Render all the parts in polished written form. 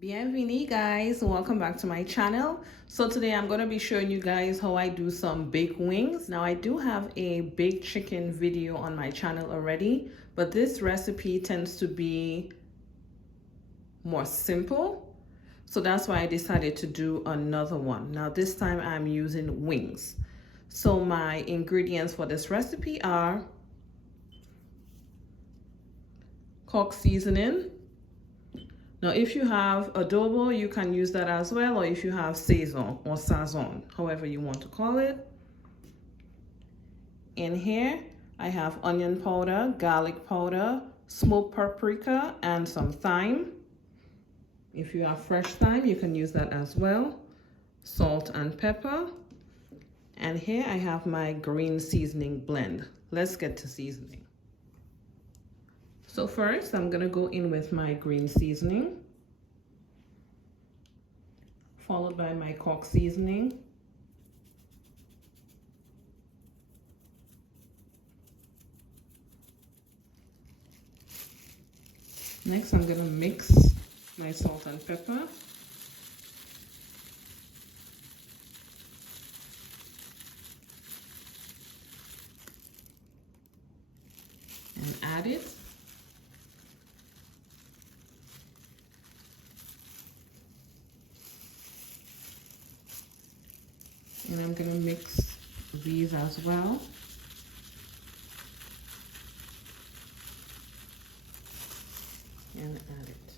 Bienvenue guys, welcome back to my channel. So today I'm going to be showing you guys how I do some baked wings. Now I do have a baked chicken video on my channel already, but this recipe tends to be more simple, so that's why I decided to do another one. Now this time I'm using wings. So my ingredients for this recipe are Coke seasoning. Now, if you have adobo, you can use that as well, or if you have sazon or sazon, however you want to call it. In here, I have onion powder, garlic powder, smoked paprika, and some thyme. If you have fresh thyme, you can use that as well. Salt and pepper. And here I have my green seasoning blend. Let's get to seasoning. So first, I'm gonna go in with my green seasoning, followed by my Coke seasoning, next I'm gonna mix my salt and pepper, and add it. And I'm going to mix these as well. And add it.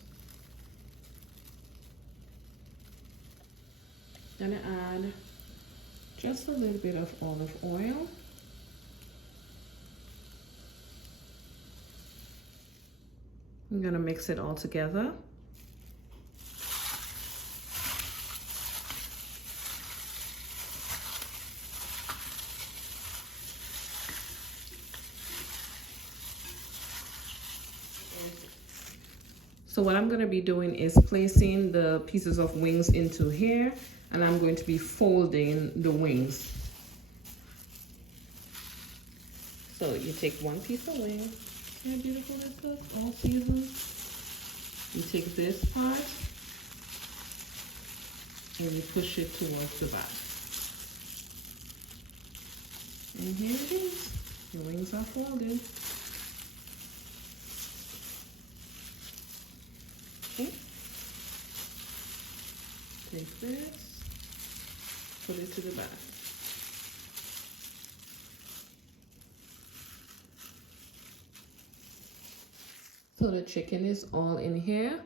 Gonna add just a little bit of olive oil. I'm gonna mix it all together. So what I'm going to be doing is placing the pieces of wings into here, and I'm going to be folding the wings. So you take one piece of wing, see how beautiful this looks, all seasoned. You take this part and you push it towards the back. And here it is, your wings are folded. Take this, put it to the back. So the chicken is all in here.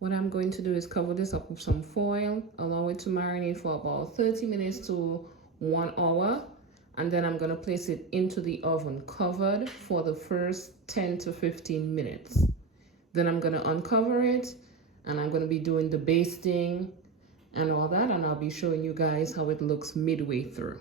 What I'm going to do is cover this up with some foil, allow it to marinate for about 30 minutes to 1 hour, and then I'm going to place it into the oven covered for the first 10 to 15 minutes. Then I'm going to uncover it, and I'm going to be doing the basting and all that, and I'll be showing you guys how it looks midway through.